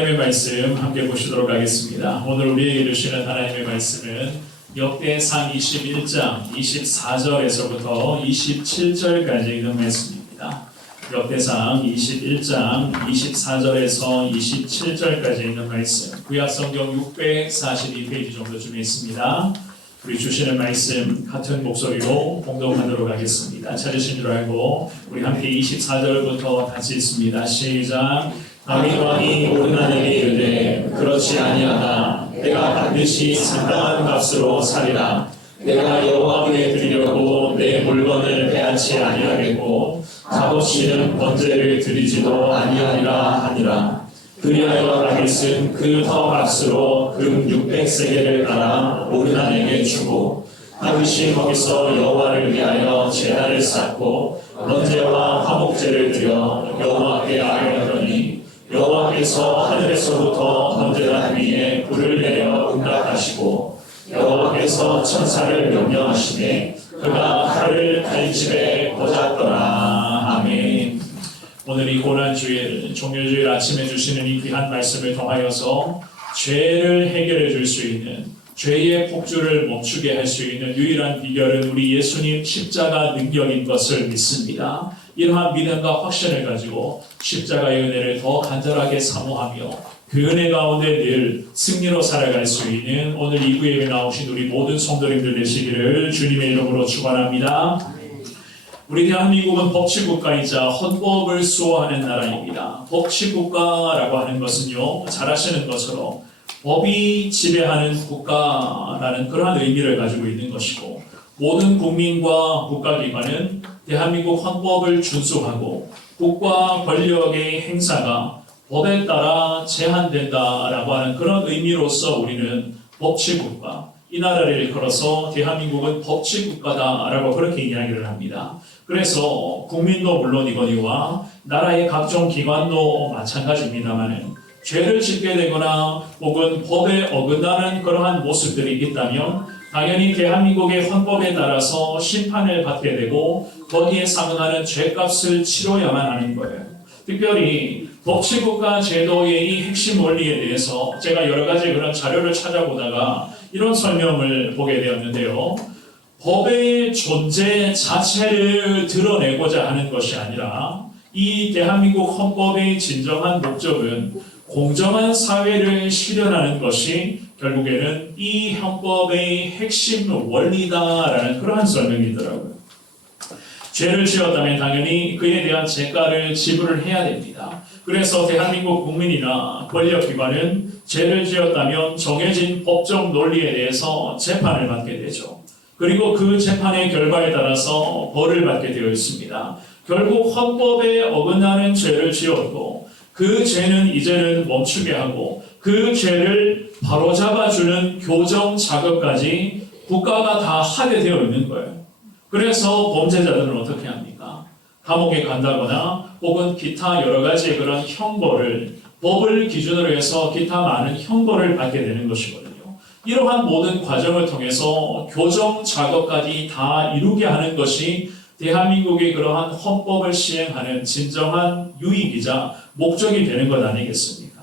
하나님의 말씀 함께 보시도록 하겠습니다. 오늘 우리에게 주시는 하나님의 말씀은 역대상 21장 24절에서부터 27절까지 있는 말씀입니다. 역대상 21장 24절에서 27절까지 있는 말씀, 구약성경 642페이지 정도쯤에 있습니다. 우리 주시는 말씀 같은 목소리로 봉독하도록 하겠습니다. 찾으신 줄 알고 우리 함께 24절부터 같이 읽습니다. 시작. 다윗 왕이 오르나에게 이르되 그렇지 아니하다. 내가 반드시 상당한 값으로 사리라. 내가 여호와께 드리려고 내 물건을 빼앗지 아니하겠고 값없이는 번제를 드리지도 아니하리라 하니라. 그리하여 다윗은 그 터 값으로 금 600세겔을 갈아 오르나에게 주고 다윗이 거기서 여호와를 위하여 제단을 쌓고 번제와 화목제를 드려 여호와께 아뢰었더니 여호와께서 하늘에서부터 번제단 위에 불을 내려 응답하시고 여호와께서 천사를 명령하시되 그가 칼을 칼집에 꽂았더라. 아멘. 오늘 이 고난주일, 종료주일 아침에 주시는 이 귀한 말씀을 통하여서 죄를 해결해 줄 수 있는, 죄의 폭주를 멈추게 할 수 있는 유일한 비결은 우리 예수님 십자가 능력인 것을 믿습니다. 이러한 믿음과 확신을 가지고 십자가의 은혜를 더 간절하게 사모하며 그 은혜 가운데 늘 승리로 살아갈 수 있는 오늘 이 구예배 나오신 우리 모든 성도님들 되시기를 주님의 이름으로 축원합니다. 우리 대한민국은 법치국가이자 헌법을 수호하는 나라입니다. 법치국가라고 하는 것은요, 잘 아시는 것처럼 법이 지배하는 국가라는 그러한 의미를 가지고 있는 것이고, 모든 국민과 국가기관은 대한민국 헌법을 준수하고 국가 권력의 행사가 법에 따라 제한된다라고 하는 그런 의미로서 우리는 법치국가, 이 나라를 일컬어서 대한민국은 법치국가다라고 그렇게 이야기를 합니다. 그래서 국민도 물론이거니와 나라의 각종 기관도 마찬가지입니다만은 죄를 짓게 되거나 혹은 법에 어긋나는 그러한 모습들이 있다면 당연히 대한민국의 헌법에 따라서 심판을 받게 되고 거기에 상응하는 죄값을 치러야만 하는 거예요. 특별히 법치국가 제도의 이 핵심 원리에 대해서 제가 여러 가지 그런 자료를 찾아보다가 이런 설명을 보게 되었는데요. 법의 존재 자체를 드러내고자 하는 것이 아니라 이 대한민국 헌법의 진정한 목적은 공정한 사회를 실현하는 것이 결국에는 이 헌법의 핵심 원리다라는 그러한 설명이더라고요. 죄를 지었다면 당연히 그에 대한 재가를 지불을 해야 됩니다. 그래서 대한민국 국민이나 권력기관은 죄를 지었다면 정해진 법적 논리에 대해서 재판을 받게 되죠. 그리고 그 재판의 결과에 따라서 벌을 받게 되어 있습니다. 결국 헌법에 어긋나는 죄를 지었고 그 죄는 이제는 멈추게 하고 그 죄를 바로잡아주는 교정 작업까지 국가가 다 하게 되어 있는 거예요. 그래서 범죄자들은 어떻게 합니까? 감옥에 간다거나 혹은 기타 여러 가지 그런 형벌을 법을 기준으로 해서 기타 많은 형벌을 받게 되는 것이거든요. 이러한 모든 과정을 통해서 교정 작업까지 다 이루게 하는 것이 대한민국의 그러한 헌법을 시행하는 진정한 유익이자 목적이 되는 것 아니겠습니까?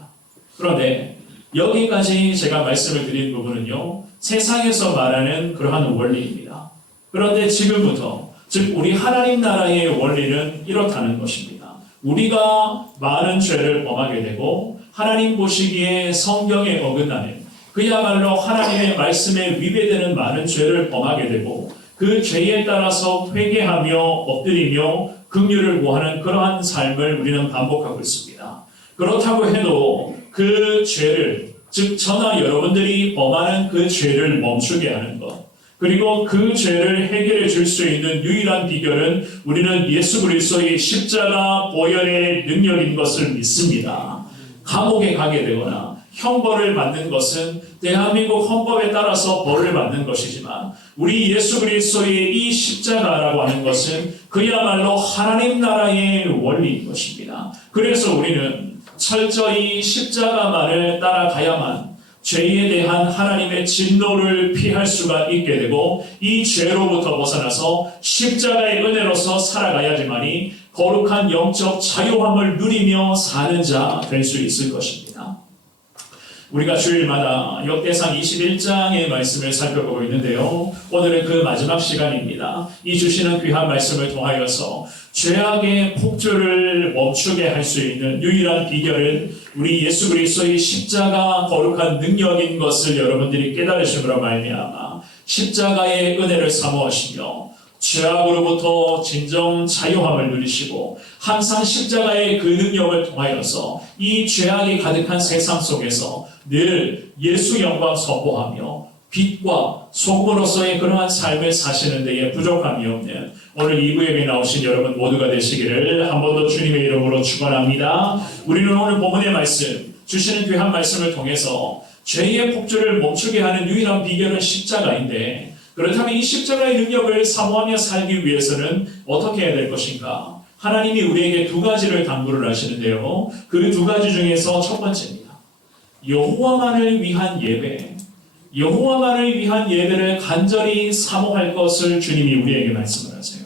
그런데 여기까지 제가 말씀을 드린 부분은요, 세상에서 말하는 그러한 원리입니다. 그런데 지금부터, 즉 우리 하나님 나라의 원리는 이렇다는 것입니다. 우리가 많은 죄를 범하게 되고 하나님 보시기에 성경에 어긋나는, 그야말로 하나님의 말씀에 위배되는 많은 죄를 범하게 되고 그 죄에 따라서 회개하며 엎드리며 긍휼을 구하는 그러한 삶을 우리는 반복하고 있습니다. 그렇다고 해도 그 죄를, 즉 저나 여러분들이 범하는 그 죄를 멈추게 하는 것, 그리고 그 죄를 해결해 줄 수 있는 유일한 비결은 우리는 예수 그리스도의 십자가 보혈의 능력인 것을 믿습니다. 감옥에 가게 되거나 형벌을 받는 것은 대한민국 헌법에 따라서 벌을 받는 것이지만 우리 예수 그리스도의 이 십자가라고 하는 것은 그야말로 하나님 나라의 원리인 것입니다. 그래서 우리는 철저히 십자가만을 따라가야만 죄에 대한 하나님의 진노를 피할 수가 있게 되고 이 죄로부터 벗어나서 십자가의 은혜로서 살아가야지만이 거룩한 영적 자유함을 누리며 사는 자 될 수 있을 것입니다. 우리가 주일마다 역대상 21장의 말씀을 살펴보고 있는데요. 오늘은 그 마지막 시간입니다. 이 주시는 귀한 말씀을 통하여서 죄악의 폭주를 멈추게 할 수 있는 유일한 비결은 우리 예수 그리스도의 십자가 거룩한 능력인 것을 여러분들이 깨달으심으로 말미암아 십자가의 은혜를 사모하시며 죄악으로부터 진정 자유함을 누리시고 항상 십자가의 그 능력을 통하여서 이 죄악이 가득한 세상 속에서 늘 예수 영광 선포하며 빛과 소금으로서의 그러한 삶을 사시는 데에 부족함이 없는 오늘 2부 예배에 나오신 여러분 모두가 되시기를 한 번 더 주님의 이름으로 축원합니다. 우리는 오늘 본문의 말씀, 주시는 귀한 말씀을 통해서 죄의 폭주를 멈추게 하는 유일한 비결은 십자가인데, 그렇다면 이 십자가의 능력을 사모하며 살기 위해서는 어떻게 해야 될 것인가? 하나님이 우리에게 두 가지를 당부를 하시는데요. 그 두 가지 중에서 첫 번째입니다. 여호와만을 위한 예배, 여호와만을 위한 예배를 간절히 사모할 것을 주님이 우리에게 말씀을 하세요.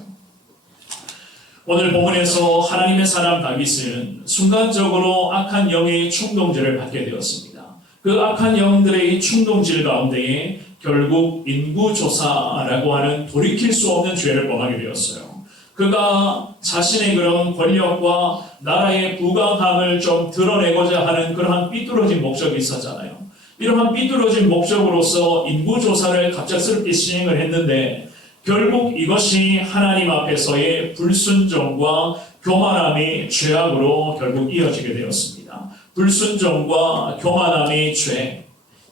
오늘 본문에서 하나님의 사람 다윗은 순간적으로 악한 영의 충동질을 받게 되었습니다. 그 악한 영들의 충동질 가운데에 결국 인구조사라고 하는 돌이킬 수 없는 죄를 범하게 되었어요. 그가 자신의 그런 권력과 나라의 부강함을 좀 드러내고자 하는 그러한 삐뚤어진 목적이 있었잖아요. 이러한 삐뚤어진 목적으로서 인구조사를 갑작스럽게 시행을 했는데 결국 이것이 하나님 앞에서의 불순종과 교만함의 죄악으로 결국 이어지게 되었습니다. 불순종과 교만함의 죄,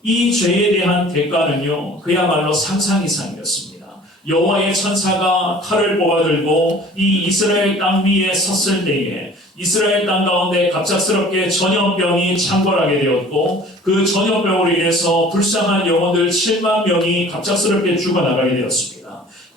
이 죄에 대한 대가는요, 그야말로 상상 이상이었습니다. 여호와의 천사가 칼을 뽑아들고 이 이스라엘 땅 위에 섰을 때에 이스라엘 땅 가운데 갑작스럽게 전염병이 창궐하게 되었고 그 전염병으로 인해서 불쌍한 영혼들 7만 명이 갑작스럽게 죽어나가게 되었습니다.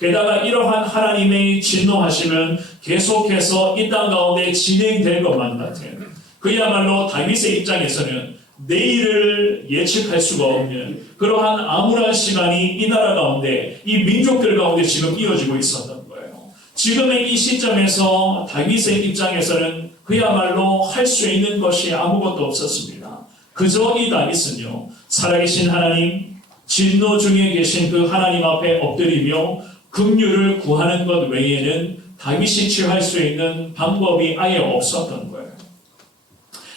게다가 이러한 하나님의 진노하심은 계속해서 이 땅 가운데 진행될 것만 같아요. 그야말로 다윗의 입장에서는 내일을 예측할 수가 없는 그러한 암울한 시간이 이 나라 가운데, 이 민족들 가운데 지금 이어지고 있었던 거예요. 지금의 이 시점에서 다윗의 입장에서는 그야말로 할 수 있는 것이 아무것도 없었습니다. 그저 이 다윗은요, 살아계신 하나님, 진노 중에 계신 그 하나님 앞에 엎드리며 긍휼을 구하는 것 외에는 다윗이 취할 수 있는 방법이 아예 없었던 거예요.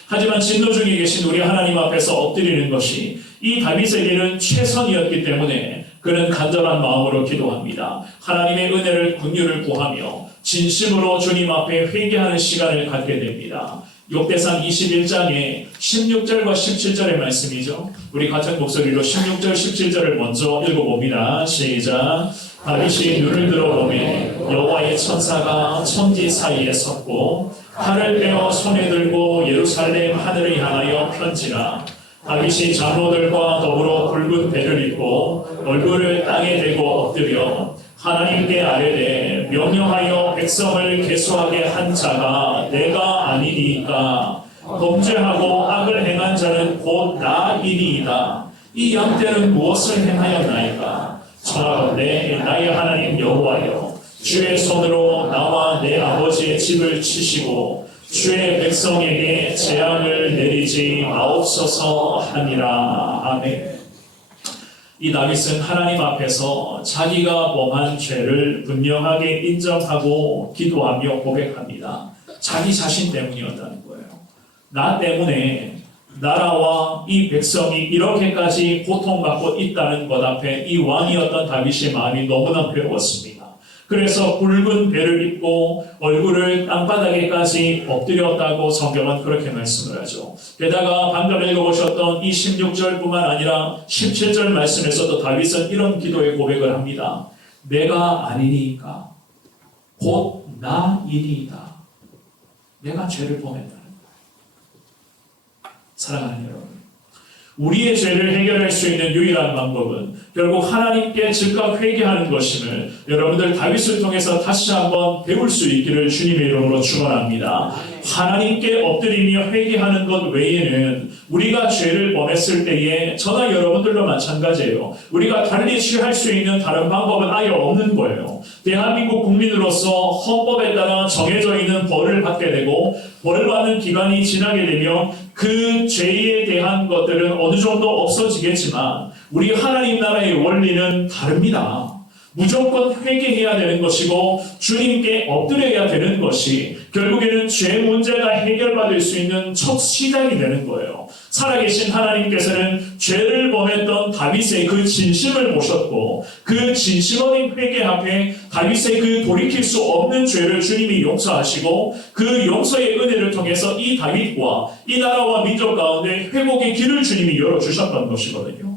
하지만 진노 중에 계신 우리 하나님 앞에서 엎드리는 것이 이 다윗에게는 최선이었기 때문에 그는 간절한 마음으로 기도합니다. 하나님의 은혜를 긍휼을 구하며 진심으로 주님 앞에 회개하는 시간을 갖게 됩니다. 역대상 21장의 16절과 17절의 말씀이죠. 우리 같은 목소리로 16절, 17절을 먼저 읽어봅니다. 시작. 다윗이 눈을 들어보매 여호와의 천사가 천지 사이에 섰고 칼을 빼어 손에 들고 예루살렘 하늘을 향하여 편지라. 다윗이 장로들과 더불어 붉은 배를 입고 얼굴을 땅에 대고 엎드려 하나님께 아뢰되 명령하여 백성을 계수하게 한 자가 내가 아니니까 범죄하고 악을 행한 자는 곧 나이니이다. 이 양떼는 무엇을 행하였나이까? 청하건대 나의 하나님 여호와여, 주의 손으로 나와 내 아버지의 집을 치시고 주의 백성에게 재앙을 내리지 마옵소서 하니라. 아멘. 이 다윗은 하나님 앞에서 자기가 범한 죄를 분명하게 인정하고 기도하며 고백합니다. 자기 자신 때문이었다는 거예요. 나 때문에 나라와 이 백성이 이렇게까지 고통받고 있다는 것 앞에 이 왕이었던 다윗의 마음이 너무나 괴로웠습니다. 그래서 붉은 배를 입고 얼굴을 땅바닥에까지 엎드렸다고 성경은 그렇게 말씀을 하죠. 게다가 방금 읽어보셨던 이 16절뿐만 아니라 17절 말씀에서도 다윗은 이런 기도의 고백을 합니다. 내가 아니니까 곧 나이니이다. 내가 죄를 범했다는 거예요. 사랑하는 여러분, 우리의 죄를 해결할 수 있는 유일한 방법은 결국 하나님께 즉각 회개하는 것임을 여러분들 다윗을 통해서 다시 한번 배울 수 있기를 주님의 이름으로 축원합니다. 하나님께 엎드리며 회개하는 것 외에는 우리가 죄를 범했을 때에 저나 여러분들도 마찬가지예요. 우리가 달리 취할 수 있는 다른 방법은 아예 없는 거예요. 대한민국 국민으로서 헌법에 따라 정해져 있는 벌을 받게 되고 벌을 받는 기간이 지나게 되면 그 죄에 대한 것들은 어느 정도 없어지겠지만 우리 하나님 나라의 원리는 다릅니다. 무조건 회개해야 되는 것이고 주님께 엎드려야 되는 것이 결국에는 죄 문제가 해결받을 수 있는 첫 시작이 되는 거예요. 살아계신 하나님께서는 죄를 범했던 다윗의 그 진심을 보셨고 그 진심 어린 회개 앞에 다윗의 그 돌이킬 수 없는 죄를 주님이 용서하시고 그 용서의 은혜를 통해서 이 다윗과 이 나라와 민족 가운데 회복의 길을 주님이 열어주셨던 것이거든요.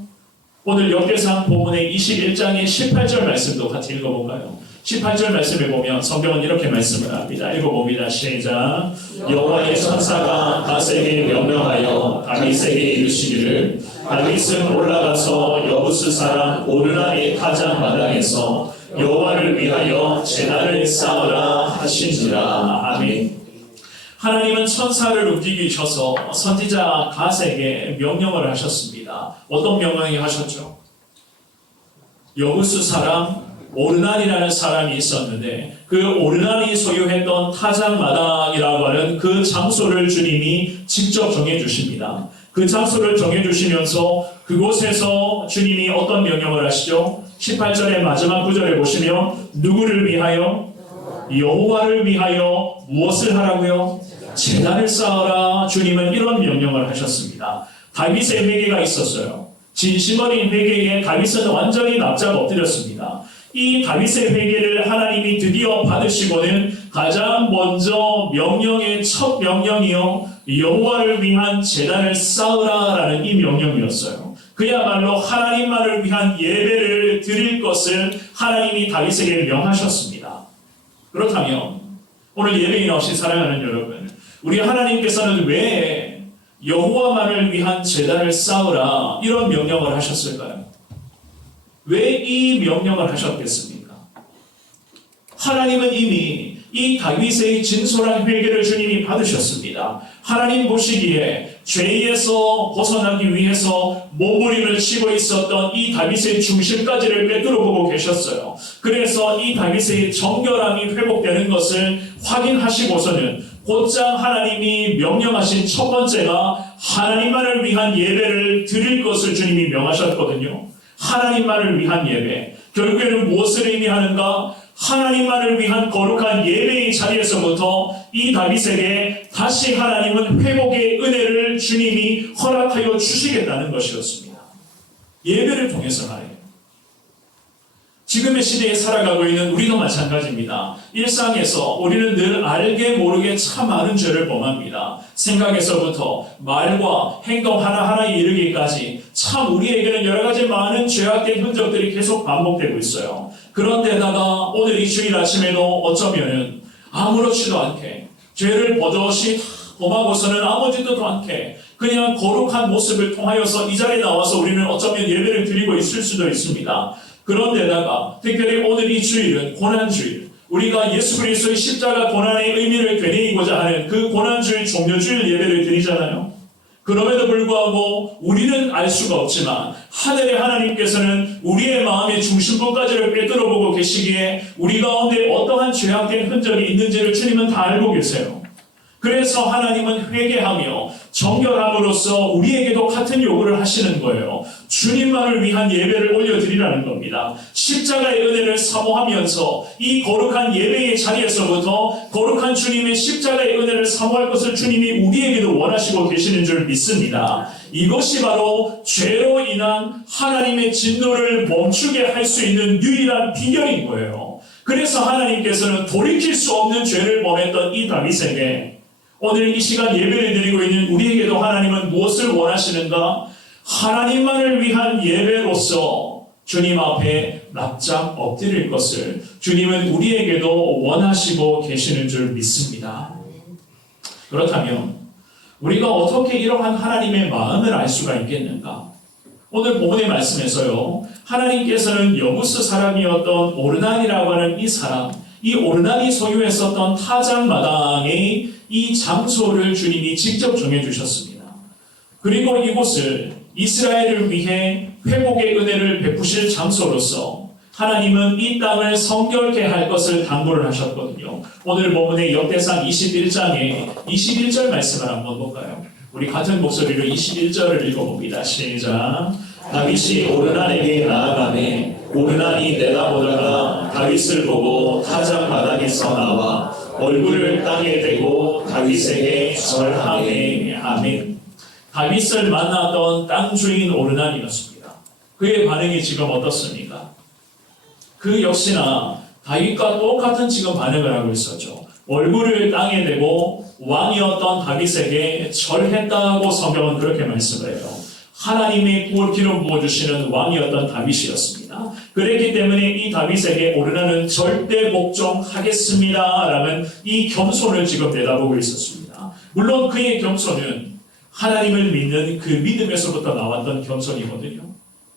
오늘 역대상 본문의 21장의 18절 말씀도 같이 읽어볼까요? 18절 말씀에 보면 성경은 이렇게 말씀을 합니다. 읽어봅니다. 시작. 여호와의 천사가 갓에게 명령하여 다윗에게 이르시기를 다윗은 올라가서 여부스 사람 오르나의 타작 마당에서 여호와를 위하여 제단을 쌓으라 하신지라. 아멘. 하나님은 천사를 움직이셔서 선지자 갓에게 명령을 하셨습니다. 어떤 명령을 하셨죠? 여부스 사람 오르난이라는 사람이 있었는데 그 오르난이 소유했던 타작마당이라고 하는 그 장소를 주님이 직접 정해주십니다. 그 장소를 정해주시면서 그곳에서 주님이 어떤 명령을 하시죠? 18절의 마지막 구절에 보시면 누구를 위하여? 여호와를 위하여 무엇을 하라고요? 제단을 쌓으라. 주님은 이런 명령을 하셨습니다. 다윗의 회개가 있었어요. 진심 어린 회개에 다윗은 완전히 납작 엎드렸습니다. 이 다윗의 회개를 하나님이 드디어 받으시고는 가장 먼저 명령의 첫 명령이요 여호와를 위한 제단을 쌓으라라는 이 명령이었어요. 그야말로 하나님만을 위한 예배를 드릴 것을 하나님이 다윗에게 명하셨습니다. 그렇다면 오늘 예배에 나오신 사랑하는 여러분, 우리 하나님께서는 왜 여호와만을 위한 제단을 쌓으라 이런 명령을 하셨을까요? 왜 이 명령을 하셨겠습니까? 하나님은 이미 이 다윗의 진솔한 회개를 주님이 받으셨습니다. 하나님 보시기에 죄에서 벗어나기 위해서 몸부림을 치고 있었던 이 다윗의 중심까지를 꿰뚫어 보고 계셨어요. 그래서 이 다윗의 정결함이 회복되는 것을 확인하시고서는 곧장 하나님이 명령하신 첫 번째가 하나님만을 위한 예배를 드릴 것을 주님이 명하셨거든요. 하나님만을 위한 예배. 결국에는 무엇을 의미하는가? 하나님만을 위한 거룩한 예배의 자리에서부터 이 다윗에게 다시 하나님은 회복의 은혜를 주님이 허락하여 주시겠다는 것이었습니다. 예배를 통해서 말이에요. 지금의 시대에 살아가고 있는 우리도 마찬가지입니다. 일상에서 우리는 늘 알게 모르게 참 많은 죄를 범합니다. 생각에서부터 말과 행동 하나하나에 이르기까지 참 우리에게는 여러 가지 많은 죄악된 흔적들이 계속 반복되고 있어요. 그런데다가 오늘 이 주일 아침에도 어쩌면은 아무렇지도 않게 죄를 버젓이 범하고서는 아무지도 않게 그냥 거룩한 모습을 통하여서 이 자리에 나와서 우리는 어쩌면 예배를 드리고 있을 수도 있습니다. 그런데다가 특별히 오늘 이 주일은 고난주일, 우리가 예수 그리스도의 십자가 고난의 의미를 되뇌이고자 하는 그 고난주일 종료주일 예배를 드리잖아요. 그럼에도 불구하고 우리는 알 수가 없지만 하늘의 하나님께서는 우리의 마음의 중심부까지를 꿰뚫어보고 계시기에 우리 가운데 어떠한 죄악된 흔적이 있는지를 주님은 다 알고 계세요. 그래서 하나님은 회개하며 정결함으로써 우리에게도 같은 요구를 하시는 거예요. 주님만을 위한 예배를 올려드리라는 겁니다. 십자가의 은혜를 사모하면서 이 거룩한 예배의 자리에서부터 거룩한 주님의 십자가의 은혜를 사모할 것을 주님이 우리에게도 원하시고 계시는 줄 믿습니다. 이것이 바로 죄로 인한 하나님의 진노를 멈추게 할 수 있는 유일한 비결인 거예요. 그래서 하나님께서는 돌이킬 수 없는 죄를 범했던 이 다윗에게 오늘 이 시간 예배를 드리고 있는 우리에게도 하나님은 무엇을 원하시는가? 하나님만을 위한 예배로서 주님 앞에 납작 엎드릴 것을 주님은 우리에게도 원하시고 계시는 줄 믿습니다. 그렇다면 우리가 어떻게 이러한 하나님의 마음을 알 수가 있겠는가? 오늘 본문의 말씀에서요, 하나님께서는 여부스 사람이었던 오르난이라고 하는 이 사람, 이 오르난이 소유했었던 타작마당의 이 장소를 주님이 직접 정해주셨습니다. 그리고 이곳을 이스라엘을 위해 회복의 은혜를 베푸실 장소로서 하나님은 이 땅을 성결케 할 것을 당부를 하셨거든요. 오늘 본문의 역대상 21장의 21절 말씀을 한번 볼까요? 우리 같은 목소리로 21절을 읽어봅니다. 시작. 다윗이 오르난에게 나아가매 오르난이 내다보다가 다윗을 보고 타작 마당에서 나와 얼굴을 땅에 대고 다윗에게 절하매. 아멘. 다윗을 만났던 땅 주인 오르난이었습니다. 그의 반응이 지금 어떻습니까? 그 역시나 다윗과 똑같은 지금 반응을 하고 있었죠. 얼굴을 땅에 대고 왕이었던 다윗에게 절했다고 성경은 그렇게 말씀을 해요. 하나님의 구원 기름 부어주시는 왕이었던 다윗이었습니다. 그랬기 때문에 이 다윗에게 오르나는 절대 복종하겠습니다 라는 이 겸손을 지금 내다보고 있었습니다. 물론 그의 겸손은 하나님을 믿는 그 믿음에서부터 나왔던 겸손이거든요.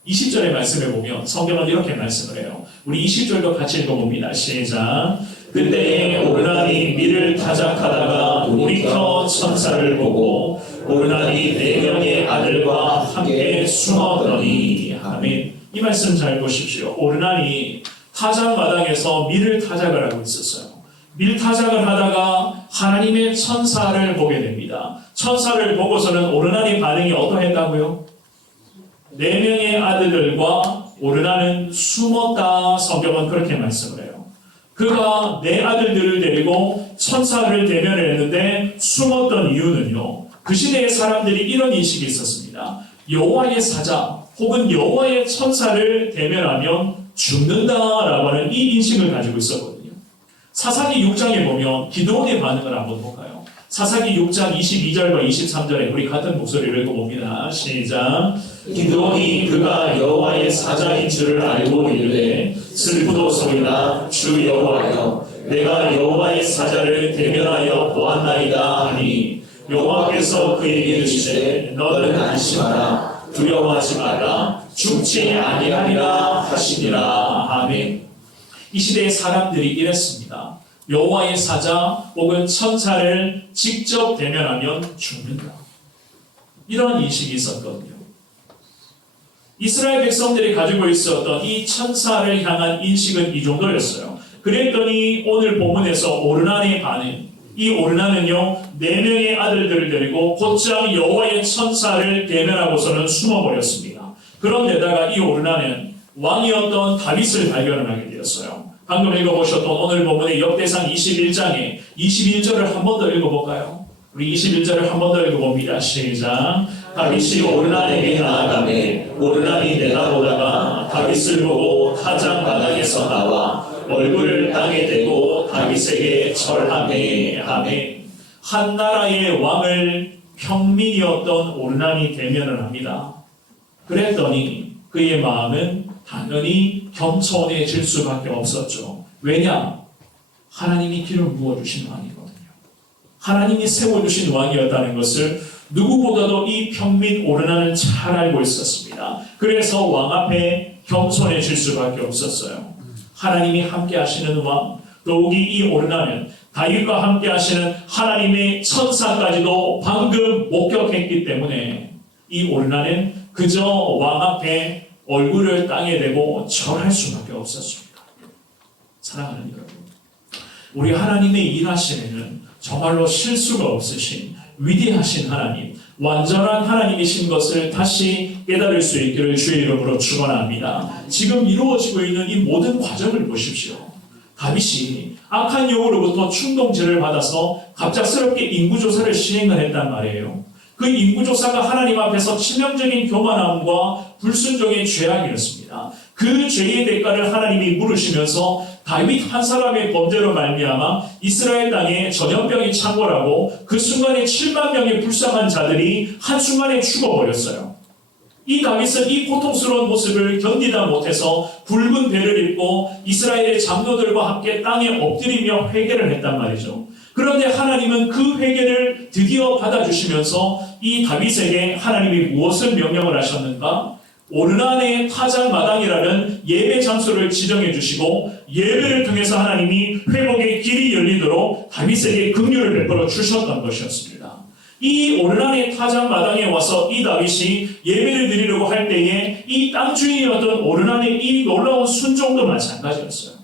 20절의 말씀에 보면 성경은 이렇게 말씀을 해요. 우리 20절도 같이 읽어봅니다. 시작. 그때에 오르난이 밀을 타작하다가 돌이켜 천사를 보고 오르난이 4명의 아들과 함께 숨었더니. 아멘. 이 말씀 잘 보십시오. 오르난이 타작 마당에서 밀을 타작을 하고 있었어요. 밀 타작을 하다가 하나님의 천사를 보게 됩니다. 천사를 보고서는 오르난의 반응이 어떠했다고요? 4명의 아들들과 오르나는 숨었다. 성경은 그렇게 말씀을 해요. 그가 4 아들들을 데리고 천사를 대면을 했는데 숨었던 이유는요. 그 시대의 사람들이 이런 인식이 있었습니다. 여호와의 사자 혹은 여호와의 천사를 대면하면 죽는다라고 하는 이 인식을 가지고 있었거든요. 사사기 6장에 보면 기드온의 반응을 한번 볼까요? 사사기 6장 22절과 23절에 우리 같은 목소리를 읽어봅니다. 시작. 기드온이 그가 여호와의 사자인 줄을 알고 이르되 슬프도소이다. 주 여호와여 내가 여호와의 사자를 대면하여 보았나이다 하니 여호와께서 그에게 이르시되 너는 안심하라 두려워하지 마라 죽지 아니하리라 하시니라. 아멘. 이 시대의 사람들이 이랬습니다. 여호와의 사자 혹은 천사를 직접 대면하면 죽는다. 이런 인식이 있었거든요. 이스라엘 백성들이 가지고 있었던 이 천사를 향한 인식은 이 정도였어요. 그랬더니 오늘 본문에서 오르난의 반응, 이 오르난은요 4명의 아들들을 데리고 곧장 여호와의 천사를 대면하고서는 숨어버렸습니다. 그런데다가 이 오르난은 왕이었던 다윗을 발견하게 되었어요. 방금 읽어보셨던 오늘 본문의 역대상 21장에 21절을 한 번 더 읽어볼까요? 우리 21절을 한 번 더 읽어봅니다. 시작. 다윗이 오르난에게 나아가매 오르난이 내다보다가 다윗을 보고 타작 바닥에서 나와 얼굴을 땅에 대고 다윗에게 절하매. 아멘. 한 나라의 왕을 평민이었던 오르난이 대면을 합니다. 그랬더니 그의 마음은 당연히 겸손해질 수밖에 없었죠. 왜냐? 하나님이 기름 부어주신 왕이거든요. 하나님이 세워주신 왕이었다는 것을 누구보다도 이 평민 오르난은 잘 알고 있었습니다. 그래서 왕 앞에 겸손해질 수밖에 없었어요. 하나님이 함께 하시는 왕, 더욱이 이 오르난은 다윗과 함께 하시는 하나님의 천사까지도 방금 목격했기 때문에 이 오르난은 그저 왕 앞에 얼굴을 땅에 대고 절할 수밖에 없었습니다. 사랑하는 여러분, 우리 하나님의 일하심에는 정말로 실수가 없으신 위대하신 하나님, 완전한 하나님이신 것을 다시 깨달을 수 있기를 주의 이름으로 축원합니다. 지금 이루어지고 있는 이 모든 과정을 보십시오. 다윗이 악한 영으로부터 충동질을 받아서 갑작스럽게 인구조사를 시행을 했단 말이에요. 그 인구조사가 하나님 앞에서 치명적인 교만함과 불순종의 죄악이었습니다. 그 죄의 대가를 하나님이 물으시면서 다윗 한 사람의 범죄로 말미암아 이스라엘 땅에 전염병이 창궐하고 그 순간에 7만 명의 불쌍한 자들이 한순간에 죽어버렸어요. 이 다윗은 이 고통스러운 모습을 견디다 못해서 굵은 배를 입고 이스라엘의 장로들과 함께 땅에 엎드리며 회개를 했단 말이죠. 그런데 하나님은 그 회개를 드디어 받아주시면서 이 다윗에게 하나님이 무엇을 명령을 하셨는가? 오르난의 타작 마당이라는 예배 장소를 지정해 주시고 예배를 통해서 하나님이 회복의 길이 열리도록 다윗에게 긍휼을 베풀어 주셨던 것이었습니다. 이 오르난의 타작 마당에 와서 이 다윗이 예배를 드리려고 할 때에 이 땅 주인이었던 오르난의 이 놀라운 순종도 마찬가지였어요.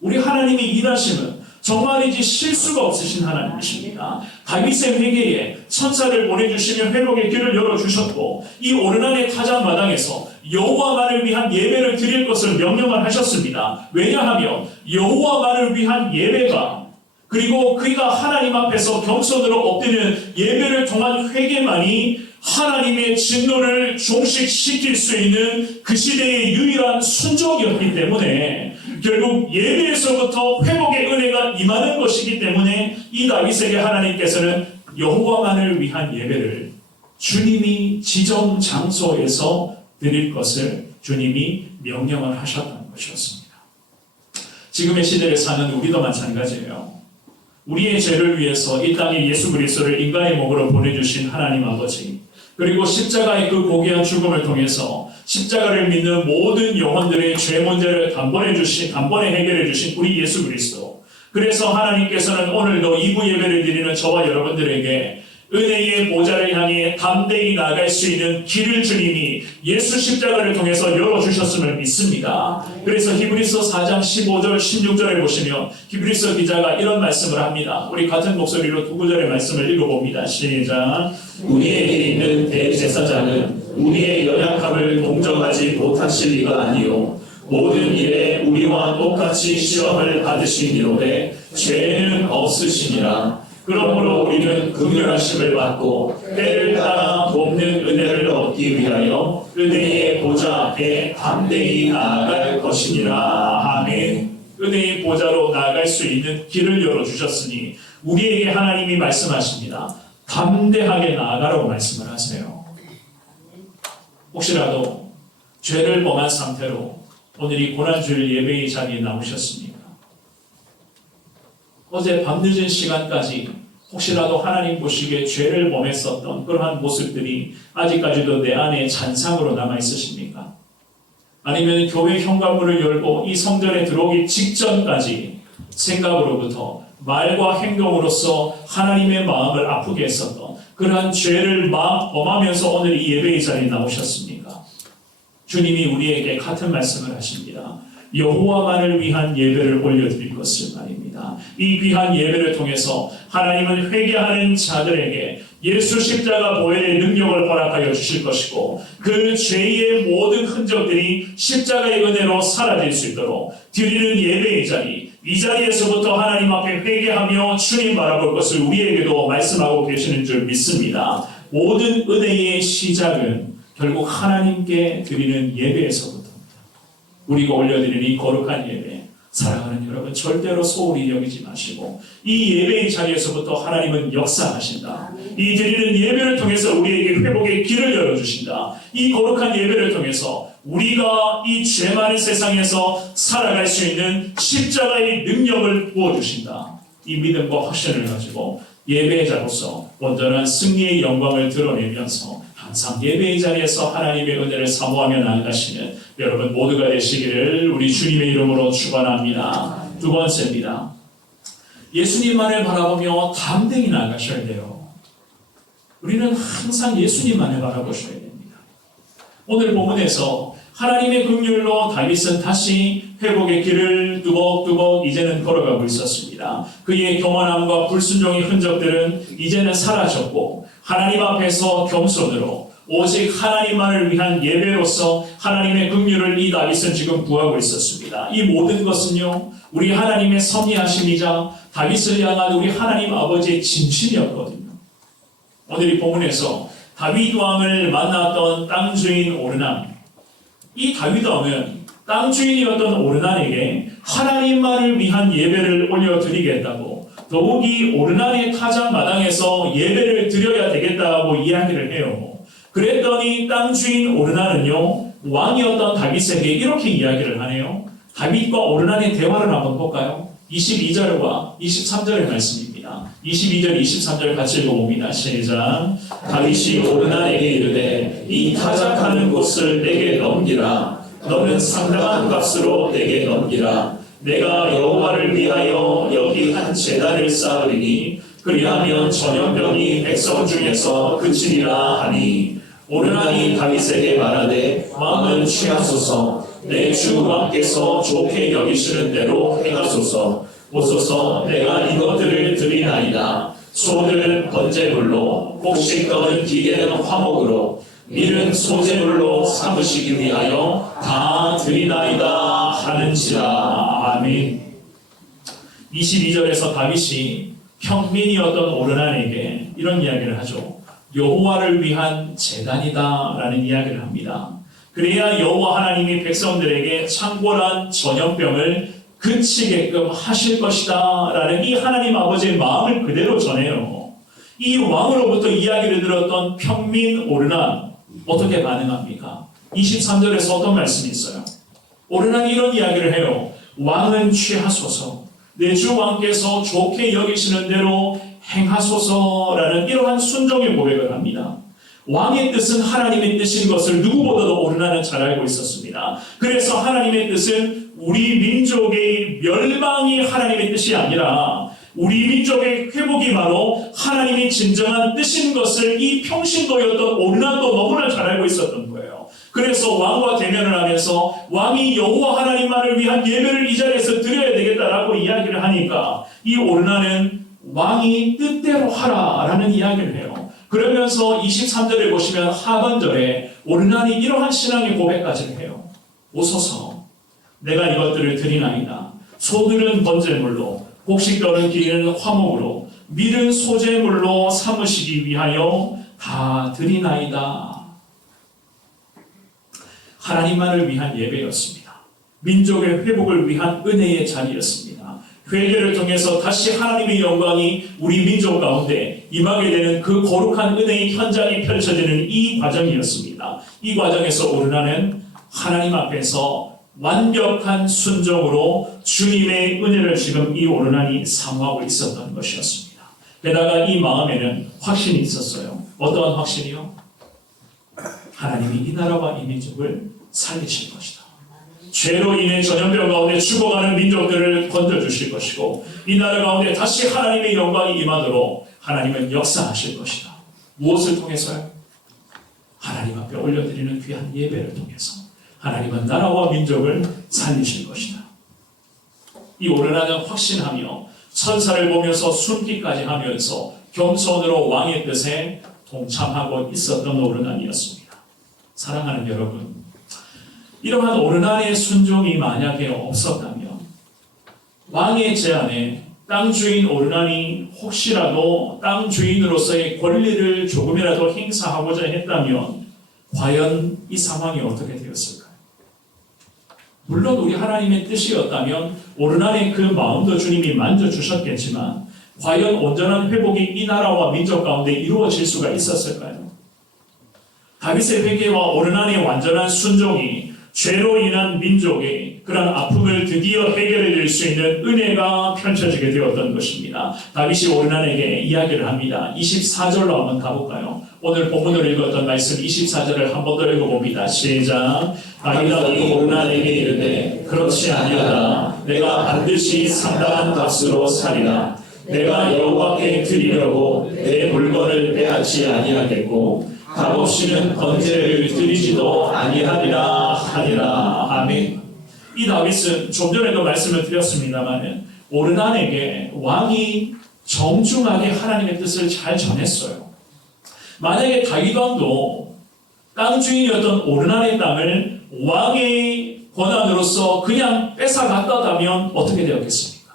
우리 하나님이 일하심은 정말이지 실수가 없으신 하나님이십니다. 다윗의 회개에 천사를 보내주시며 회복의 길을 열어주셨고 이 오르난의 타작마당에서 여호와만을 위한 예배를 드릴 것을 명령을 하셨습니다. 왜냐하면 여호와만을 위한 예배가 그리고 그가 하나님 앞에서 겸손으로 엎드리는 예배를 통한 회개만이 하나님의 진노를 종식시킬 수 있는 그 시대의 유일한 순종이었기 때문에 결국 예배에서부터 회복의 은혜가 임하는 것이기 때문에 이 다윗에게 하나님께서는 여호와만을 위한 예배를 주님이 지정 장소에서 드릴 것을 주님이 명령을 하셨다는 것이었습니다. 지금의 시대를 사는 우리도 마찬가지예요. 우리의 죄를 위해서 이 땅에 예수 그리스도를 인간의 몸으로 보내주신 하나님 아버지, 그리고 십자가의 그 고귀한 죽음을 통해서 십자가를 믿는 모든 영혼들의 죄 문제를 단번에 해결해 주신 우리 예수 그리스도. 그래서 하나님께서는 오늘도 2부 예배를 드리는 저와 여러분들에게 은혜의 보좌를 향해 담대히 나아갈 수 있는 길을 주님이 예수 십자가를 통해서 열어주셨음을 믿습니다. 그래서 히브리서 4장 15절 16절에 보시면 히브리서 기자가 이런 말씀을 합니다. 우리 같은 목소리로 두 구절의 말씀을 읽어봅니다. 시작. 우리에게 있는 대제사장은 우리의 연약함을 동정하지 못하실 리가 아니요 모든 일에 우리와 똑같이 시험을 받으시니로되 죄는 없으시니라. 그러므로 우리는 긍휼하심을 받고 때를 따라 돕는 은혜를 얻기 위하여 은혜의 보좌 앞에 담대히 나아갈 것이니라. 아멘. 은혜의 보좌로 나아갈 수 있는 길을 열어주셨으니 우리에게 하나님이 말씀하십니다. 담대하게 나아가라고 말씀을 하세요. 혹시라도 죄를 범한 상태로 오늘 이 고난주일 예배의 자리에 나오셨습니까? 어제 밤늦은 시간까지 혹시라도 하나님 보시기에 죄를 범했었던 그러한 모습들이 아직까지도 내 안에 잔상으로 남아있으십니까? 아니면 교회 현관문을 열고 이 성전에 들어오기 직전까지 생각으로부터 말과 행동으로서 하나님의 마음을 아프게 했었던 그러한 죄를 범하면서 오늘 이 예배의 자리에 나오셨습니까? 주님이 우리에게 같은 말씀을 하십니다. 여호와만을 위한 예배를 올려드릴 것을 말입니다. 이 귀한 예배를 통해서 하나님은 회개하는 자들에게 예수 십자가 보혈의 능력을 허락하여 주실 것이고 그 죄의 모든 흔적들이 십자가의 은혜로 사라질 수 있도록 드리는 예배의 자리, 이 자리에서부터 하나님 앞에 회개하며 주님 바라볼 것을 우리에게도 말씀하고 계시는 줄 믿습니다. 모든 은혜의 시작은 결국 하나님께 드리는 예배에서부터 우리가 올려드리는 이 거룩한 예배, 사랑하는 여러분 절대로 소홀히 여기지 마시고 이 예배의 자리에서부터 하나님은 역사하신다. 이 드리는 예배를 통해서 우리에게 회복의 길을 열어주신다. 이 거룩한 예배를 통해서 우리가 이 죄 많은 세상에서 살아갈 수 있는 십자가의 능력을 부어주신다. 이 믿음과 확신을 가지고 예배자로서 온전한 승리의 영광을 드러내면서 항상 예배의 자리에서 하나님의 은혜를 사모하며 나아가시는 여러분 모두가 되시기를 우리 주님의 이름으로 축원합니다. 두 번째입니다. 예수님만을 바라보며 담대히 나아가셔야 돼요. 우리는 항상 예수님만을 바라보셔야 됩니다. 오늘 본문에서 하나님의 긍휼로 다윗은 다시 회복의 길을 뚜벅뚜벅 이제는 걸어가고 있었습니다. 그의 교만함과 불순종의 흔적들은 이제는 사라졌고 하나님 앞에서 겸손으로 오직 하나님만을 위한 예배로서 하나님의 긍휼을 이 다윗은 지금 구하고 있었습니다. 이 모든 것은요 우리 하나님의 섭리하심이자 다윗을 향한 우리 하나님 아버지의 진심이었거든요. 오늘 이 본문에서 다윗 왕을 만났던 땅 주인 오르난, 이 다윗 왕은 땅 주인이었던 오르난에게 하나님만을 위한 예배를 올려드리겠다고 더욱이 오르난의 타작 마당에서 예배를 드려야 되겠다고 이야기를 해요. 그랬더니 땅 주인 오르난은요 왕이었던 다윗에게 이렇게 이야기를 하네요. 다윗과 오르난의 대화를 한번 볼까요? 22절과 23절의 말씀입니다. 22절, 23절 같이 읽어봅니다. 시작. 다윗이 오르난에게 이르되 이 타작하는 곳을 내게 넘기라. 너는 상당한 값으로 내게 넘기라. 내가 여호와를 위하여 여기 한 제단을 쌓으리니 그리하면 전염병이 백성 중에서 그치리라 하니 오르난이 다윗에게 말하되 왕은 취하소서 내 주 왕께서 좋게 여기시는 대로 행하소서 오소서 내가 이것들을 드리나이다. 소들은 번제물로, 곡식떡은 기계는 화목으로, 밀은 소제물로 삼으시기 위하여 다 드리나이다 하는지라. 아멘. 22절에서 다윗이 평민이었던 오르난에게 이런 이야기를 하죠. 여호와를 위한 제단이다 라는 이야기를 합니다. 그래야 여호와 하나님이 백성들에게 창궐한 전염병을 그치게끔 하실 것이다 라는 이 하나님 아버지의 마음을 그대로 전해요. 이 왕으로부터 이야기를 들었던 평민 오르난 어떻게 반응합니까? 23절에서 어떤 말씀이 있어요? 오르난이 이런 이야기를 해요. 왕은 취하소서, 내 주 왕께서 좋게 여기시는 대로 행하소서라는 이러한 순종의 고백을 합니다. 왕의 뜻은 하나님의 뜻인 것을 누구보다도 오르난은 잘 알고 있었습니다. 그래서 하나님의 뜻은 우리 민족의 멸망이 하나님의 뜻이 아니라 우리 민족의 회복이 바로 하나님의 진정한 뜻인 것을 이 평신도였던 오르난도 너무나 잘 알고 있었던 거예요. 그래서 왕과 대면을 하면서 왕이 여호와 하나님만을 위한 예배를 이 자리에서 드려야 되겠다라고 이야기를 하니까 이 오르난은 왕이 뜻대로 하라라는 이야기를 해요. 그러면서 23절에 보시면 하반절에 오르난이 이러한 신앙의 고백까지 해요. 오소서 내가 이것들을 드리나이다. 소들은 번제물로, 곡식떡은 기계는 화목으로, 밀은 소제물로 삼으시기 위하여 다 드리나이다. 하나님만을 위한 예배였습니다. 민족의 회복을 위한 은혜의 자리였습니다. 회개를 통해서 다시 하나님의 영광이 우리 민족 가운데 임하게 되는 그 거룩한 은혜의 현장이 펼쳐지는 이 과정이었습니다. 이 과정에서 오르나는 하나님 앞에서 완벽한 순종으로 주님의 은혜를 지금 이 오르난이 사모하고 있었던 것이었습니다. 게다가 이 마음에는 확신이 있었어요. 어떠한 확신이요? 하나님이 이 나라와 이 민족을 살리실 것이다. 죄로 인해 전염병 가운데 죽어가는 민족들을 건져주실 것이고 이 나라 가운데 다시 하나님의 영광이 임하도록 하나님은 역사하실 것이다. 무엇을 통해서요? 하나님 앞에 올려드리는 귀한 예배를 통해서 하나님은 나라와 민족을 살리실 것이다. 이 오르나는 확신하며 천사를 보면서 숨기까지 하면서 겸손으로 왕의 뜻에 동참하고 있었던 오르난이었습니다. 사랑하는 여러분, 이러한 오르난의 순종이 만약에 없었다면 왕의 제안에 땅 주인 오르난이 혹시라도 땅 주인으로서의 권리를 조금이라도 행사하고자 했다면 과연 이 상황이 어떻게 되었을까요? 물론 우리 하나님의 뜻이었다면 오르난의 그 마음도 주님이 만져주셨겠지만 과연 온전한 회복이 이 나라와 민족 가운데 이루어질 수가 있었을까요? 다윗의 회개와 오르난의 완전한 순종이 죄로 인한 민족의 그런 아픔을 드디어 해결해 줄 수 있는 은혜가 펼쳐지게 되었던 것입니다. 다윗이 오르난에게 이야기를 합니다. 24절로 한번 가볼까요? 오늘 본문으로 읽었던 말씀 24절을 한 번 더 읽어봅니다. 시작. 다윗이 오르난에게 이르되 그렇지 아니하다. 내가 반드시 상당한 값으로 사리라. 내가 여호와께 드리려고 내 물건을 빼앗지 아니하겠고 값없이는 번제를 드리지도 아니하리라 하니라. 아멘. 이 다윗은 좀 전에도 말씀을 드렸습니다만 오르난에게 왕이 정중하게 하나님의 뜻을 잘 전했어요. 만약에 다윗 왕도 땅 주인이었던 오르난의 땅을 왕의 권한으로서 그냥 뺏어갔다면 어떻게 되었겠습니까?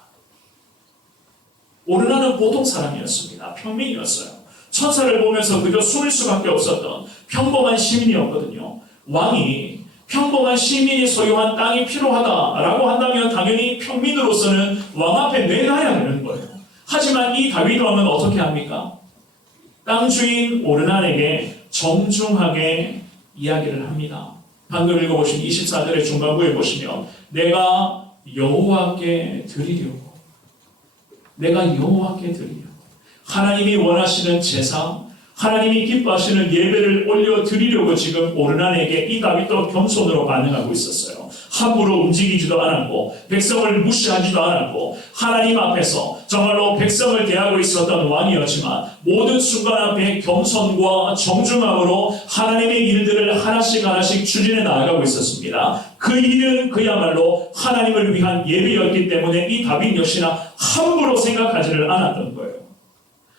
오르난은 보통 사람이었습니다. 평민이었어요. 천사를 보면서 그저 숨을 수밖에 없었던 평범한 시민이었거든요. 왕이 평범한 시민이 소유한 땅이 필요하다라고 한다면 당연히 평민으로서는 왕 앞에 내놔야 하는 거예요. 하지만 이 다윗 왕은 어떻게 합니까? 땅 주인 오르난에게 정중하게 이야기를 합니다. 방금 읽어보신 24절의 중간부에 보시면 내가 여호와께 드리려고 하나님이 원하시는 제사, 하나님이 기뻐하시는 예배를 올려드리려고 지금 오르난에게 이 다윗도 겸손으로 반응하고 있었어요. 함부로 움직이지도 않았고 백성을 무시하지도 않았고 하나님 앞에서 정말로 백성을 대하고 있었던 왕이었지만 모든 순간 앞에 겸손과 정중함으로 하나님의 일들을 하나씩 하나씩 추진해 나아가고 있었습니다. 그 일은 그야말로 하나님을 위한 예배였기 때문에 이 다윗 역시나 함부로 생각하지를 않았던 거예요.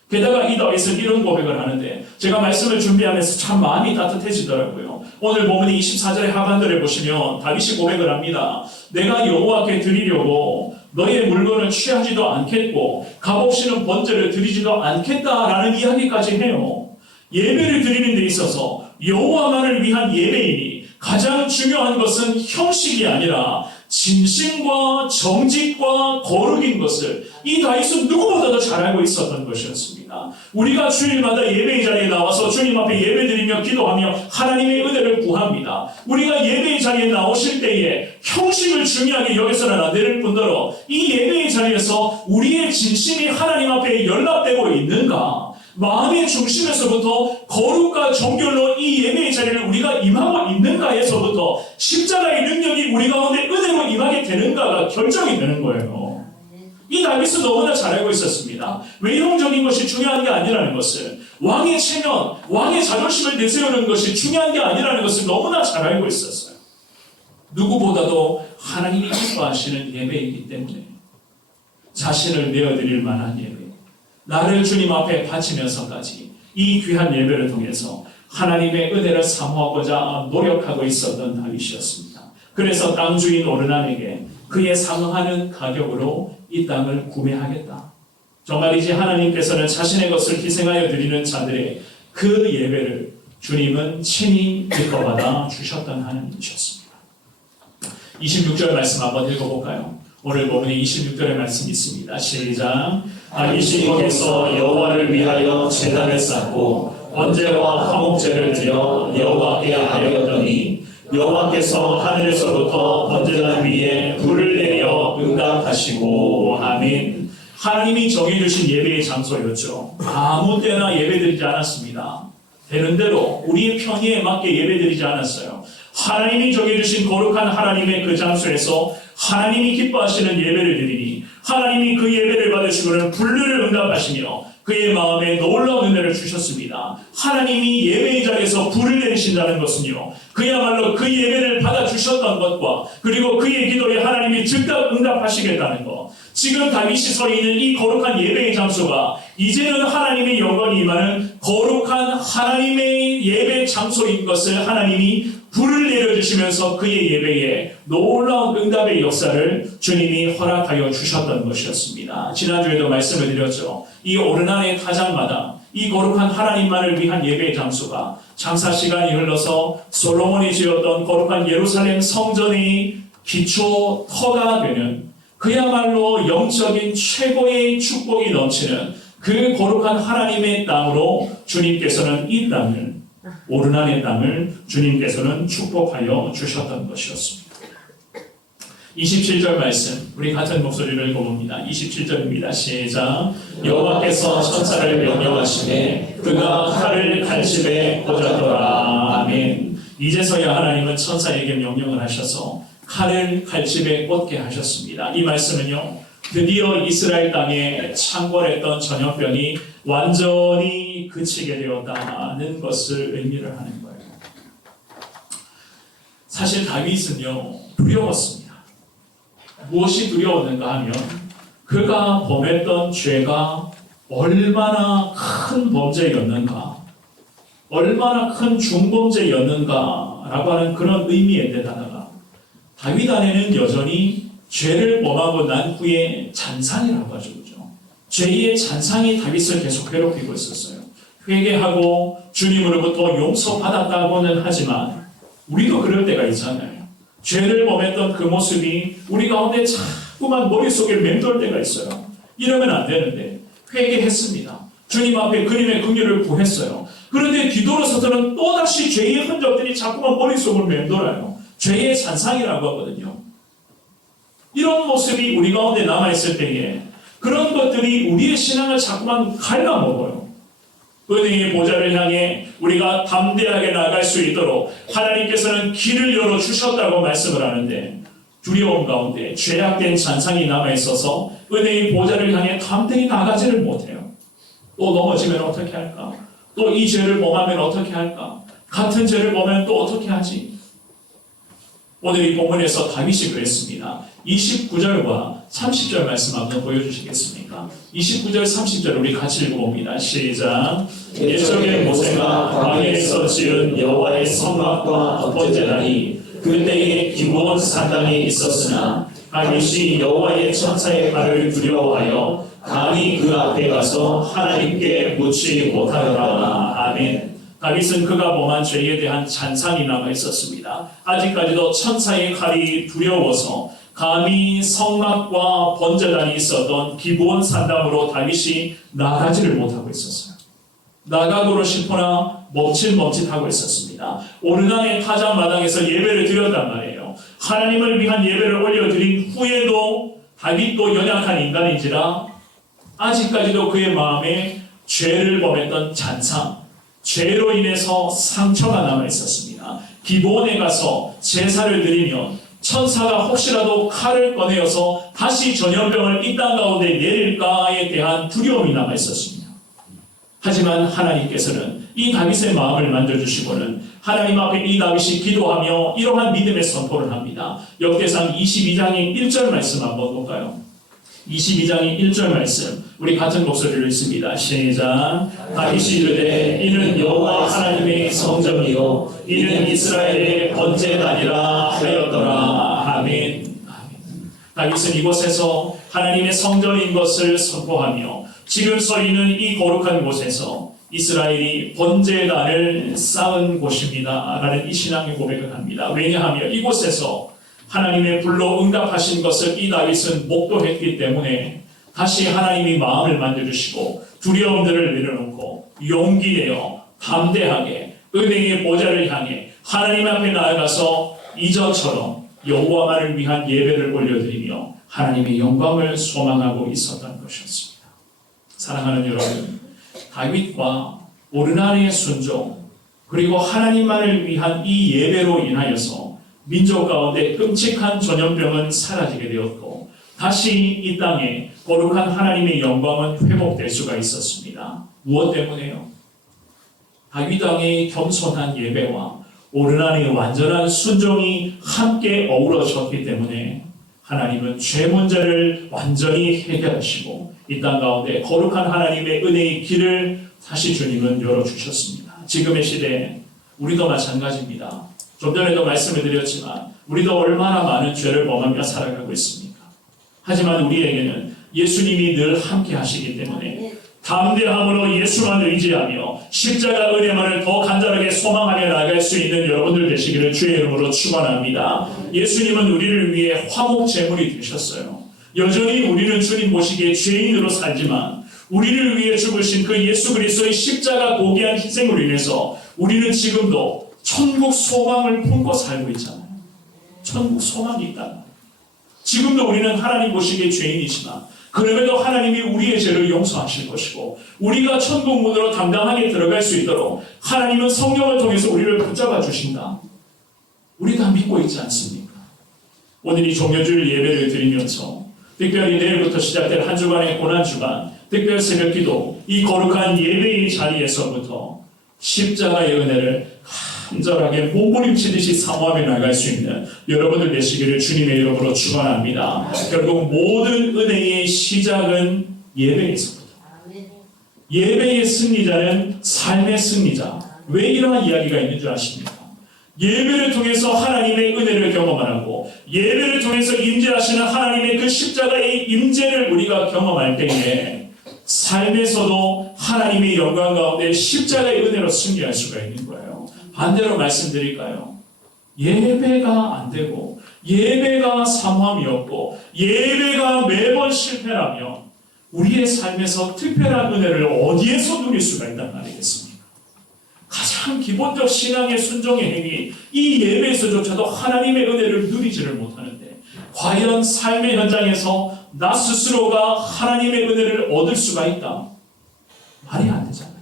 게다가 이 다윗은 이런 고백을 하는데 제가 말씀을 준비하면서 참 마음이 따뜻해지더라고요. 오늘 보면 24절의 하반절에 보시면 다윗이 고백을 합니다. 내가 여호와께 드리려고 너의 물건을 취하지도 않겠고 값없이는 번제를 드리지도 않겠다라는 이야기까지 해요. 예배를 드리는 데 있어서 여호와만을 위한 예배이니 가장 중요한 것은 형식이 아니라 진심과 정직과 거룩인 것을 이 다윗은 누구보다도 잘 알고 있었던 것이었습니다. 우리가 주일마다 예배의 자리에 나와서 주님 앞에 예배드리며 기도하며 하나님의 은혜를 구합니다. 우리가 예배의 자리에 나오실 때에 형식을 중요하게 여겨서는 안 될 뿐더러 이 예배의 자리에서 우리의 진심이 하나님 앞에 연락되고 있는가? 마음의 중심에서부터 거룩과 정결로 이 예배의 자리를 우리가 임하고 있는가에서부터 십자가의 능력이 우리 가운데 은혜로 임하게 되는가가 결정이 되는 거예요. 이 다윗은 너무나 잘 알고 있었습니다. 외형적인 것이 중요한 게 아니라는 것을, 왕의 체면, 왕의 자존심을 내세우는 것이 중요한 게 아니라는 것을 너무나 잘 알고 있었어요. 누구보다도 하나님이 기뻐하시는 예배이기 때문에 자신을 내어드릴 만한 예배, 나를 주님 앞에 바치면서까지 이 귀한 예배를 통해서 하나님의 은혜를 사모하고자 노력하고 있었던 다윗이었습니다. 그래서 땅 주인 오르난에게 그에 상응하는 가격으로 이 땅을 구매하겠다. 정말이지 하나님께서는 자신의 것을 희생하여 드리는 자들의 그 예배를 주님은 친히 기뻐받아 주셨던 하나님이셨습니다. 26절 말씀 한번 읽어볼까요? 오늘 보면 26절의 말씀이 있습니다. 시작. 다윗이 거기서 여호와를 위하여 제단을 쌓고 번제와 화목제를 드려 여호와께 하였더니 여호와께서 하늘에서부터 번제단 위에 불을 내려 응답하시고 아멘. 하나님이 정해주신 예배의 장소였죠. 아무 때나 예배드리지 않았습니다. 되는 대로 우리의 편의에 맞게 예배드리지 않았어요. 하나님이 정해주신 거룩한 하나님의 그 장소에서 하나님이 기뻐하시는 예배를 드리니 하나님이 그 예배를 받으시고는 불를 응답하시며 그의 마음에 놀라운 은혜를 주셨습니다. 하나님이 예배의 자리에서 불을 내리신다는 것은요, 그야말로 그 예배를 받아주셨던 것과 그리고 그의 기도에 하나님이 즉각 응답하시겠다는 것, 지금 다윗이 서 있는 이 거룩한 예배의 장소가 이제는 하나님의 영광이 임하는 거룩한 하나님의 예배 장소인 것을 하나님이 불을 내려주시면서 그의 예배에 놀라운 응답의 역사를 주님이 허락하여 주셨던 것이었습니다. 지난주에도 말씀을 드렸죠. 이 오르난의 타작마다 이 거룩한 하나님만을 위한 예배의 장소가 장사 시간이 흘러서 솔로몬이 지었던 거룩한 예루살렘 성전의 기초 터가 되는 그야말로 영적인 최고의 축복이 넘치는 그 거룩한 하나님의 땅으로 주님께서는 이 땅을, 오르난의 땅을 주님께서는 축복하여 주셨던 것이었습니다. 27절 말씀, 우리 같은 목소리를 읽어봅니다. 27절입니다. 시작. 여호와께서 천사를 명령하시매 그가 칼을 칼집에 꽂았더라. 아멘. 이제서야 하나님은 천사에게 명령을 하셔서 칼을 칼집에 꽂게 하셨습니다. 이 말씀은요, 드디어 이스라엘 땅에 창궐했던 전염병이 완전히 그치게 되었다는 것을 의미를 하는 거예요. 사실 다윗은요, 두려웠습니다. 무엇이 두려웠는가 하면 그가 범했던 죄가 얼마나 큰 범죄였는가, 얼마나 큰 중범죄였는가라고 하는 그런 의미에 대다가 다윗 안에는 여전히 죄를 범하고 난 후에 잔상이라고 하죠. 그죠? 죄의 잔상이 다윗을 계속 괴롭히고 있었어요. 회개하고 주님으로부터 용서받았다고는 하지만 우리도 그럴 때가 있잖아요. 죄를 범했던 그 모습이 우리 가운데 자꾸만 머릿속에 맴돌 때가 있어요. 이러면 안 되는데 회개했습니다. 주님 앞에 그림의 긍휼을 구했어요. 그런데 뒤돌아서서는 또다시 죄의 흔적들이 자꾸만 머릿속을 맴돌아요. 죄의 잔상이라고 하거든요. 이런 모습이 우리 가운데 남아있을 때에 그런 것들이 우리의 신앙을 자꾸만 갉아먹어요. 은혜의 보좌를 향해 우리가 담대하게 나아갈 수 있도록 하나님께서는 길을 열어주셨다고 말씀을 하는데 두려움 가운데 죄악된 잔상이 남아있어서 은혜의 보좌를 향해 담대히 나가지를 못해요. 또 넘어지면 어떻게 할까? 또 이 죄를 범하면 어떻게 할까? 같은 죄를 범하면 또 어떻게 하지? 오늘 이 본문에서 다윗이 그랬습니다. 29절과 30절 말씀 한번 보여주시겠습니까? 29절 30절 우리 같이 읽어봅니다. 시작. 옛적에 모세가 광야에서 지은 여호와의 성막과 번제단이 그때에 기브온 산당에 있었으나 다윗이 여호와의 천사의 발을 두려워하여 감히 그 앞에 가서 하나님께 묻지 못하더라. 아멘. 다윗은 그가 범한 죄에 대한 잔상이 남아 있었습니다. 아직까지도 천사의 칼이 두려워서 감히 성막과 번제단이 있었던 기브온 산당으로 다윗이 나가지를 못하고 있었어요. 나가고는 싶으나 멈칫멈칫하고 있었습니다. 오르난의 타작마당에서 예배를 드렸단 말이에요. 하나님을 위한 예배를 올려드린 후에도 다윗도 연약한 인간인지라 아직까지도 그의 마음에 죄를 범했던 잔상, 죄로 인해서 상처가 남아 있었습니다. 기브온에 가서 제사를 드리면 천사가 혹시라도 칼을 꺼내어서 다시 전염병을 이 땅 가운데 내릴까에 대한 두려움이 남아 있었습니다. 하지만 하나님께서는 이 다윗의 마음을 만져주시고는 하나님 앞에 이 다윗이 기도하며 이러한 믿음의 선포를 합니다. 역대상 22장의 1절 말씀 한번 볼까요? 22장의 1절 말씀 우리 같은 목소리로 읽습니다. 시작. 다윗이 이르되 이는 여호와 하나님의 성전이요 이는 이스라엘의 번제단이라 하였더라. 아멘. 다윗은 이곳에서 하나님의 성전인 것을 선포하며 지금 서 있는 이 거룩한 곳에서 이스라엘이 번제단을 쌓은 곳입니다 라는 이 신앙의 고백을 합니다. 왜냐하면 이곳에서 하나님의 불로 응답하신 것을 이 다윗은 목도했기 때문에 다시 하나님이 마음을 만져주시고 두려움들을 내려놓고 용기 내어 담대하게 은혜의 보좌를 향해 하나님 앞에 나아가서 이전처럼 여호와만을 위한 예배를 올려드리며 하나님의 영광을 소망하고 있었던 것이었습니다. 사랑하는 여러분, 다윗과 오르난의 순종 그리고 하나님만을 위한 이 예배로 인하여서 민족 가운데 끔찍한 전염병은 사라지게 되었고 다시 이 땅에 거룩한 하나님의 영광은 회복될 수가 있었습니다. 무엇 때문에요? 다윗 왕의 겸손한 예배와 오르난의 완전한 순종이 함께 어우러졌기 때문에 하나님은 죄 문제를 완전히 해결하시고 이 땅 가운데 거룩한 하나님의 은혜의 길을 다시 주님은 열어주셨습니다. 지금의 시대에 우리도 마찬가지입니다. 좀 전에도 말씀을 드렸지만 우리도 얼마나 많은 죄를 범하며 살아가고 있습니까? 하지만 우리에게는 예수님이 늘 함께 하시기 때문에 담대함으로 예수만 의지하며 십자가 은혜만을 더 간절하게 소망하며 나아갈 수 있는 여러분들 되시기를 주의 이름으로 축원합니다. 예수님은 우리를 위해 화목 제물이 되셨어요. 여전히 우리는 주님 보시기에 죄인으로 살지만 우리를 위해 죽으신 그 예수 그리스도의 십자가 고귀한 희생으로 인해서 우리는 지금도 천국 소망을 품고 살고 있잖아요. 천국 소망이 있다. 지금도 우리는 하나님 보시기에 죄인이지만 그럼에도 하나님이 우리의 죄를 용서하실 것이고 우리가 천국 문으로 당당하게 들어갈 수 있도록 하나님은 성령을 통해서 우리를 붙잡아 주신다. 우리 다 믿고 있지 않습니까? 오늘 이 종려주일 예배를 드리면서 특별히 내일부터 시작될 한 주간의 고난주간 특별 새벽기도 이 거룩한 예배의 자리에서부터 십자가의 은혜를 간절하게 몸부림치듯이 사모하며 나갈 수 있는 여러분들 되시기를 주님의 이름으로 축원합니다. 결국 모든 은혜의 시작은 예배에서부터. 예배의 승리자는 삶의 승리자. 왜 이러한 이야기가 있는 줄 아십니까? 예배를 통해서 하나님의 은혜를 경험하고 예배를 통해서 임재하시는 하나님의 그 십자가의 임재를 우리가 경험할 때에 삶에서도 하나님의 영광 가운데 십자가의 은혜로 승리할 수가 있는 거예요. 반대로 말씀드릴까요? 예배가 안 되고 예배가 사모함이 없고 예배가 매번 실패라면 우리의 삶에서 특별한 은혜를 어디에서 누릴 수가 있단 말이겠습니까? 가장 기본적 신앙의 순종의 행위, 이 예배에서조차도 하나님의 은혜를 누리지를 못하는데 과연 삶의 현장에서 나 스스로가 하나님의 은혜를 얻을 수가 있다? 말이 안 되잖아요.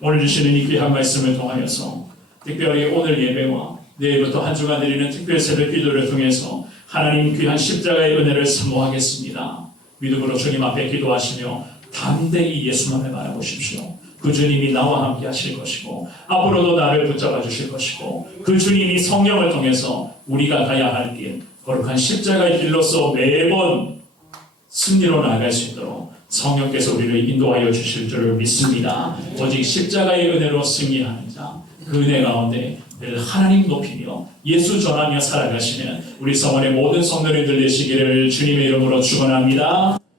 오늘 주시는 이 귀한 말씀을 통하여서 특별히 오늘 예배와 내일부터 한 주간 드리는 특별 새벽 기도를 통해서 하나님 귀한 십자가의 은혜를 사모하겠습니다. 믿음으로 주님 앞에 기도하시며 담대히 예수만을 바라보십시오. 그 주님이 나와 함께 하실 것이고 앞으로도 나를 붙잡아 주실 것이고 그 주님이 성령을 통해서 우리가 가야 할 길, 거룩한 십자가의 길로서 매번 승리로 나아갈 수 있도록 성령께서 우리를 인도하여 주실 줄을 믿습니다. 오직 십자가의 은혜로 승리하는 자, 그 은혜 가운데 늘 하나님 높이며 예수 전하며 살아가시는 우리 성원의 모든 성도님들 되시기를 주님의 이름으로 축원합니다.